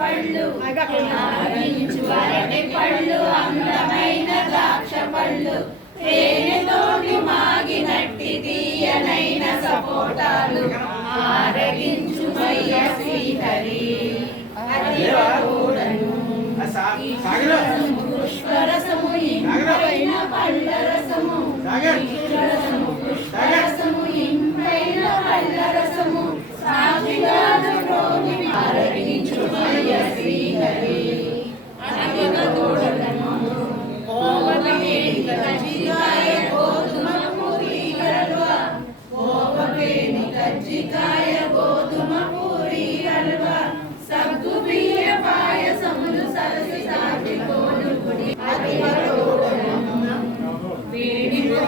పళ్ళు అరవించువరటి పళ్ళు అందమైన ద్రాక్ష పళ్ళు తేనెతోటి మాగినట్టి తీయనైన సపోటాలు. ఆరగించుమయ్య శ్రీహరి అతిరూడను. పుష్పరసము పళ్ళ రసము.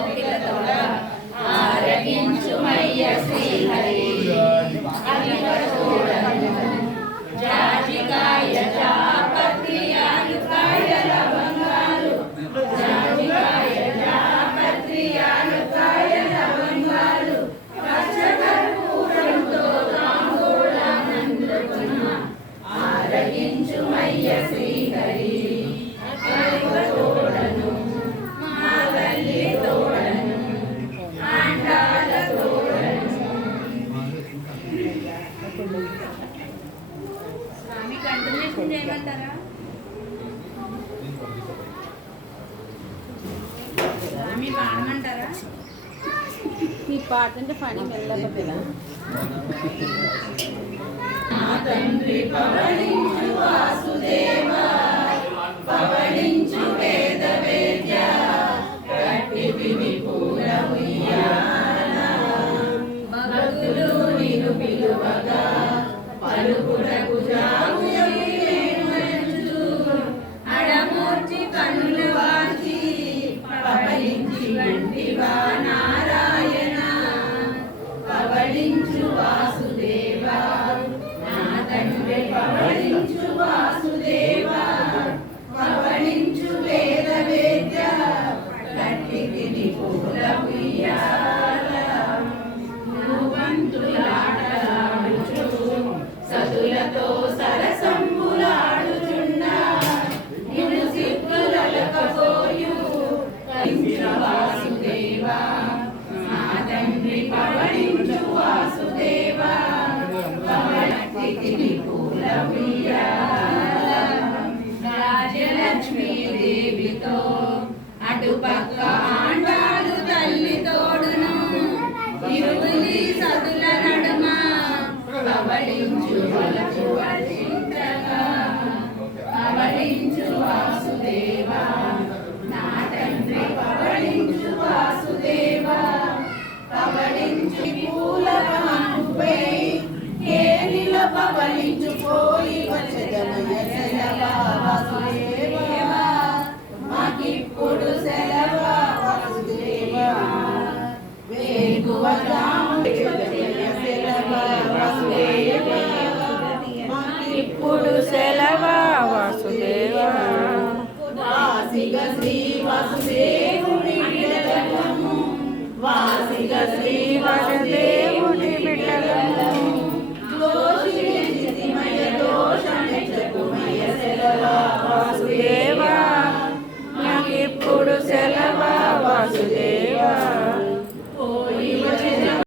ಹೋಗಿಲ್ಲ స్వామి కంటిన్యూషన్ చేయమంటారా మీ పని వెళ్ళకపోయినా తండ్రి into us. పలించుపోయి వచ్చదనయ వాసుదేవా. మాకిప్పుడు సెలవ వాసుదేవా. వేగువదాము సెలవ వాసుదేవా. మాకిప్పుడు సెలవ వాసుదేవా. వాసిగ శ్రీ వాసుదేవుని వాసిగ శ్రీ వాసుదేవ 되어라.